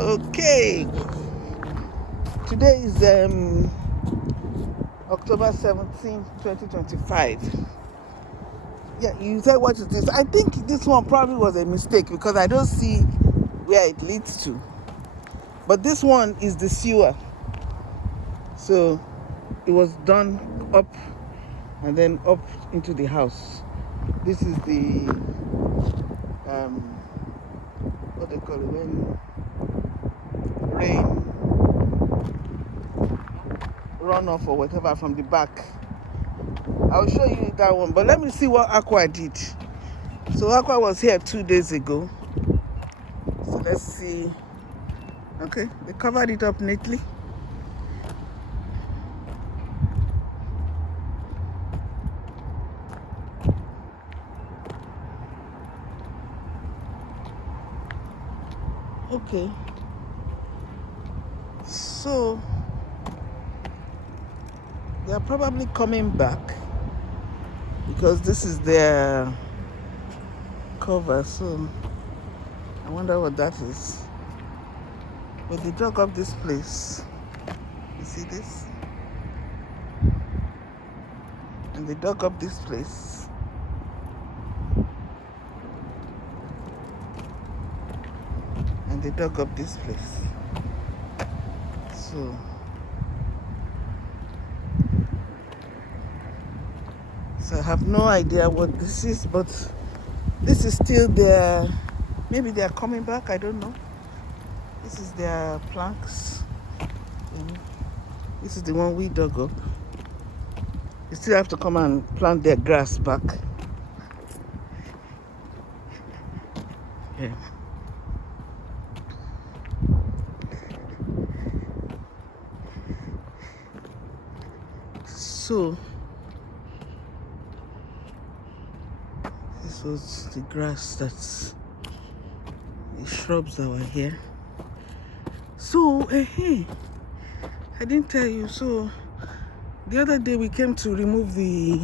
Okay. Today is October 17th, 2025. Yeah, you said what is this? I think this one probably was a mistake because I don't see where it leads to. But this one is the sewer. So it was done up and then up into the house. This is the what they call it when rain runoff or whatever from the back. I'll show you that one, but let me see what Aqua did. So Aqua was here 2 days ago. So let's see. Okay, they covered it up neatly. Okay. So they're probably coming back because this is their cover. So I wonder what that is. But they dug up this place. You see this? And they dug up this place. And they dug up this place. So I have no idea what this is, but this is still their, maybe they are coming back, I don't know. This is their planks. This is the one we dug up. You still have to come and plant their grass back. Yeah. So this was the grass, that's the shrubs that were here. So I didn't tell you. So the other day we came to remove the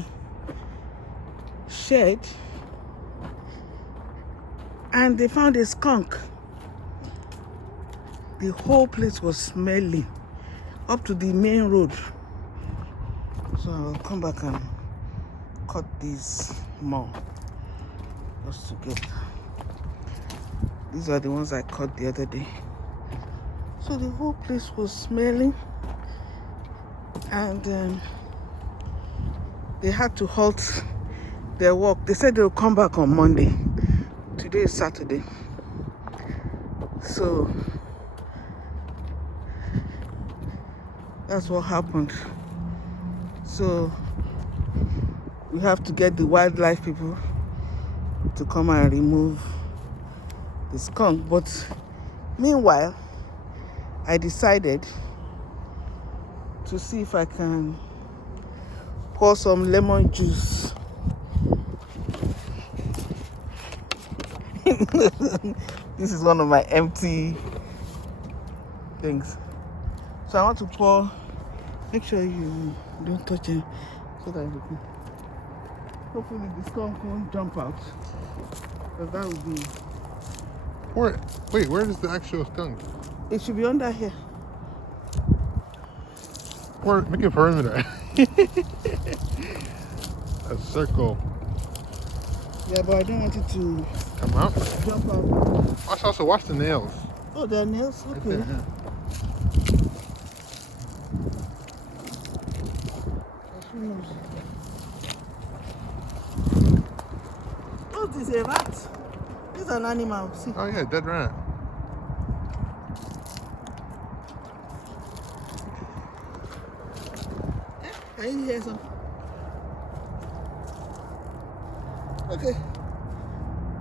shed and they found a skunk. The whole place was smelling up to the main road. So I'll come back and cut these more just to get. These are the ones I cut the other day. So the whole place was smelling, and they had to halt their work. They said they'll come back on Monday. Today is Saturday. So that's what happened. So we have to get the wildlife people to come and remove the skunk. But meanwhile, I decided to see if I can pour some lemon juice. This is one of my empty things. So I want to pour. Make sure you don't touch it so that you can. Hopefully the skunk won't jump out. Because that would be. Wait, where is the actual skunk? It should be under here. Make a perimeter. A circle. Yeah, but I don't want it to Come out. jump out. Also, watch the nails. Oh, there are nails? Right Okay. there, yeah. What is a rat? This is an animal. See. Oh yeah, dead rat. Can you hear some? Okay.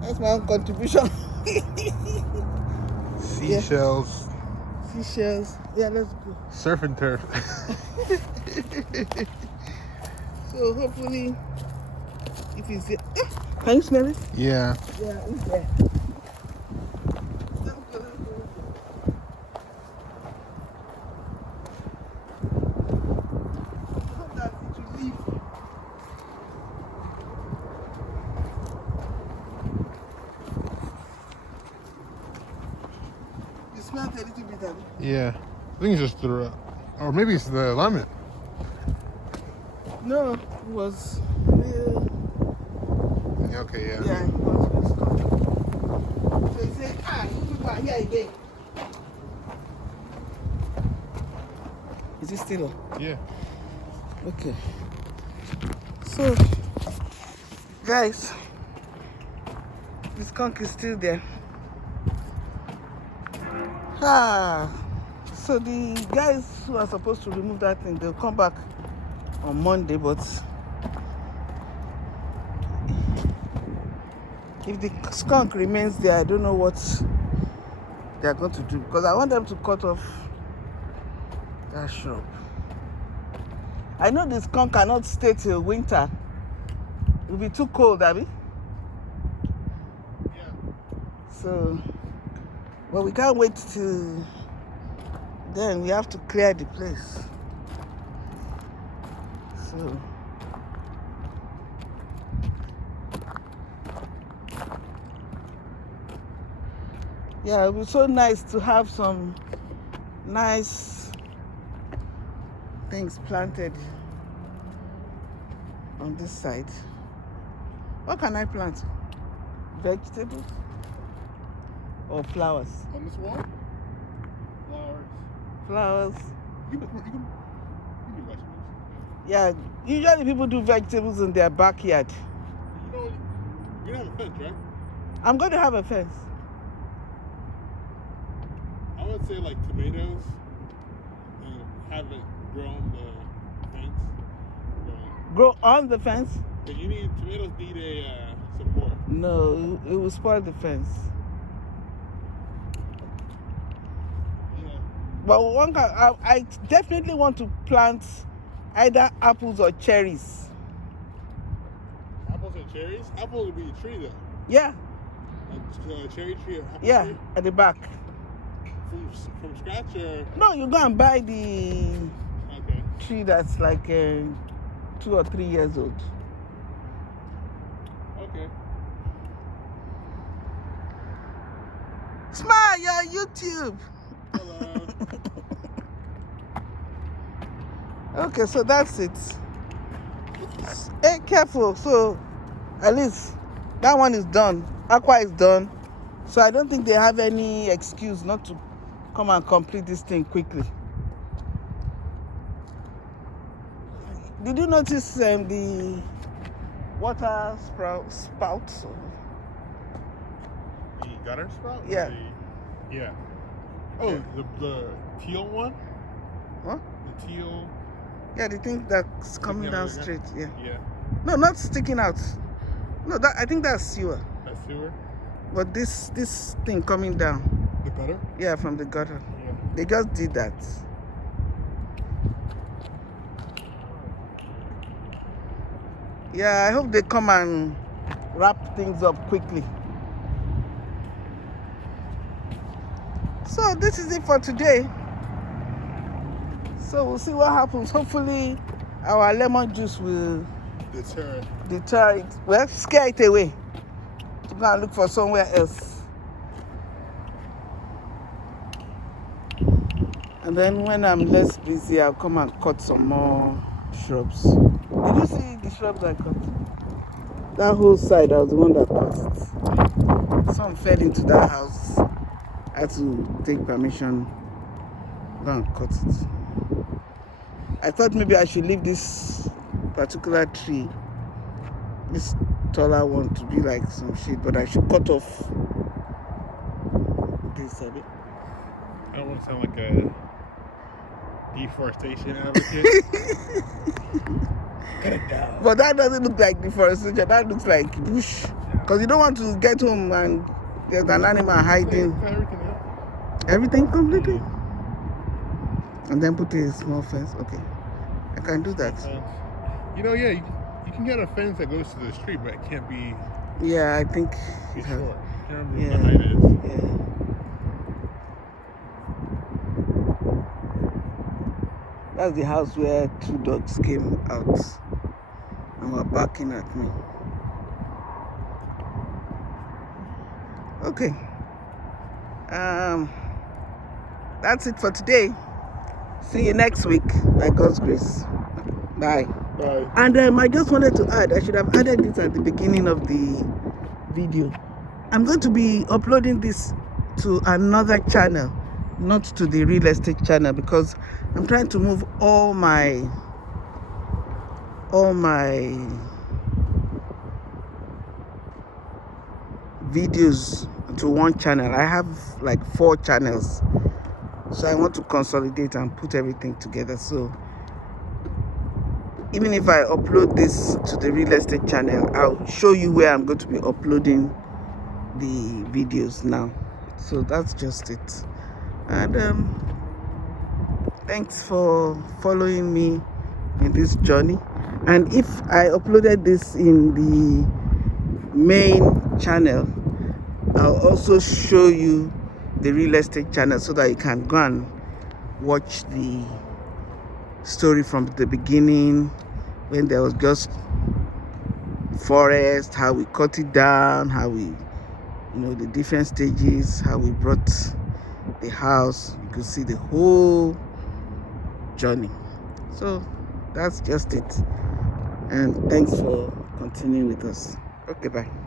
That's my own contribution. Seashells. Yeah. Seashells. Yeah, let's go. Surf and turf. So hopefully, if it's there. Can you smell it? Yeah. Yeah, it's there. smelled a little bit of it. Yeah. I think it's just the, or maybe it's the lemon. No, it was. Okay, yeah. Yeah, it was skunk. So he said, you people are here again. Is it still on? Yeah. Okay. So, guys, the skunk is still there. So the guys who are supposed to remove that thing, they'll come back on Monday, but if the skunk remains there, I don't know what they are going to do, because I want them to cut off that shrub. I know the skunk cannot stay till winter. It will be too cold, Abby. Yeah. So, but we can't wait till then. We have to clear the place. So, yeah, it would be so nice to have some nice things planted on this side. What can I plant? Vegetables or flowers? On this wall? Flowers. Flowers. You can do vegetables. Yeah, usually people do vegetables in their backyard. You don't have a fence, right? I'm going to have a fence. I would say like tomatoes, have it grow on the fence. Grow on the fence? But tomatoes need a support. No, it will spoil the fence. Yeah. But I definitely want to plant either apples or cherries. Apples and cherries? Apples would be a tree though. Yeah. A cherry tree or apple tree? At the back. From scratch or? No, you go and buy the tree that's like 2 or 3 years old. Okay. Smile, you're on YouTube. Hello. Okay, so that's it. Hey, careful. So, at least that one is done. Aqua is done. So I don't think they have any excuse not to come and complete this thing quickly. Did you notice the water spouts? The gutter spout? Yeah. Yeah. Oh, the teal one? What? The teal. Yeah, the thing that's coming down straight. Yeah. Yeah. No, not sticking out. No, I think that's sewer. That's sewer? But this thing coming down. The gutter? Yeah, from the gutter. Yeah. They just did that. Yeah, I hope they come and wrap things up quickly. So this is it for today. So we'll see what happens. Hopefully our lemon juice will deter it. Well, scare it away. To go and look for somewhere else. And then when I'm less busy, I'll come and cut some more shrubs. Did you see the shrubs I cut? That whole side, I was the one that passed. Some fell into that house. I had to take permission, go and cut it. I thought maybe I should leave this particular tree, this taller one, to be like some shade, but I should cut off this a bit. I don't want to sound like a deforestation advocate. Cut it down. But that doesn't look like deforestation, that looks like bush. Because you don't want to get home and there's an animal hiding. Everything completely? And then put a small fence. Okay, I can do that. You know, yeah, you can get a fence that goes to the street, but it can't be. Yeah, I think. It's short. I can't remember Yeah. what the height is. Yeah. That's the house where 2 dogs came out and were barking at me. Okay. that's it for today. See you next week by God's grace. Bye. Bye. And I just wanted to add, I should have added this at the beginning of the video. I'm going to be uploading this to another channel, not to the real estate channel, because I'm trying to move all my videos to one channel. I have like 4 channels, so I want to consolidate and put everything together. So even if I upload this to the real estate channel, I'll show you where I'm going to be uploading the videos now. So that's just it. And thanks for following me in this journey. And if I uploaded this in the main channel, I'll also show you the real estate channel so that you can go and watch the story from the beginning, when there was just forest, how we cut it down, how we, the different stages, how we brought the house. You could see the whole journey. So that's just it. And thanks for continuing with us. Okay, bye.